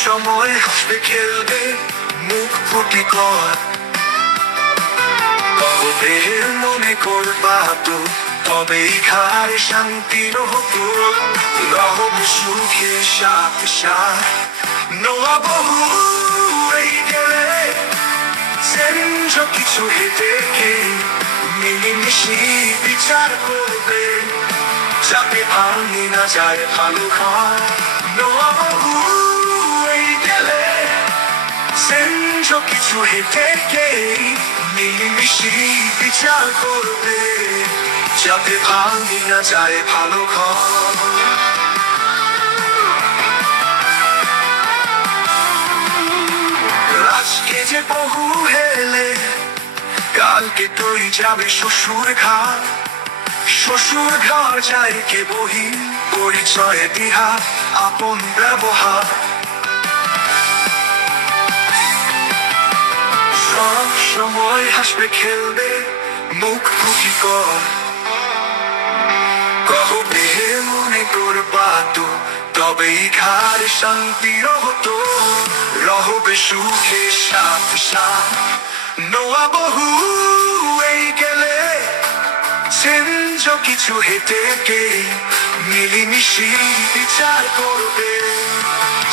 সময় হাসবে খেলবে মুখ ফুটি কর কবে মনে করবা তো তবেই ঘরে শান্তির হতো রহব সুখে সাথে সাথ নোয়া বহু এই গেলে সেঞ্জ কিছু হেঁটে মিলিমিশি বিচার করবে যাতে ভাঙি না যায় ভালো ঘর নোয়া বহু এই গেলে সেঞ্জ কিছু হেঁটে মিলিমিশি বিচার করবে যাতে ভাঙি না যায় ভালো ঘর আজকে যে বহু হেলে কালকে তুই যাবে শ্বশুর ঘর যায় কে বহি পরিচয়ে দিহা আপন ব্যবহার সব সময় হাসবে খেলবে মুখ ফুটি কর কবে মনে করবা তো তবেই ঘরে শান্তির হতো রহবে সুখে সাথে সাথ নোয়া বহু এই গেলে সেঞ্জ কিছু হেঁটে মিলিমিশি বিচার করবে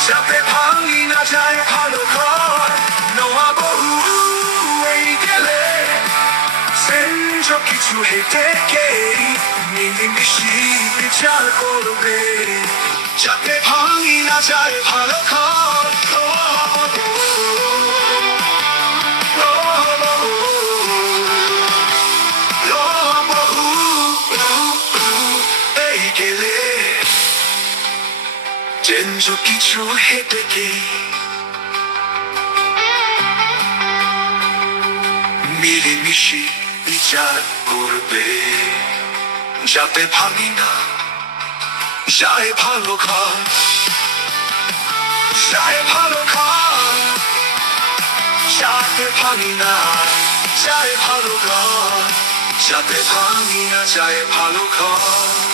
যাতে ভাঙি না যায় ভালো ঘর নোয়া বহু এই গেলে সেঞ্জ কিছু হেঁটে মিলিমিশি বিচার করবে যাতে ভাঙি না যায় ভালো ঘর সেঞ্জ কিছু হেঁটে মিলিমিশি বিচার করবে যাতে ভাঙি না যায় ভালো ঘর যাতে ভাঙি না যায় ভালো ঘর যাতে ভাঙি না যায় ভালো ঘর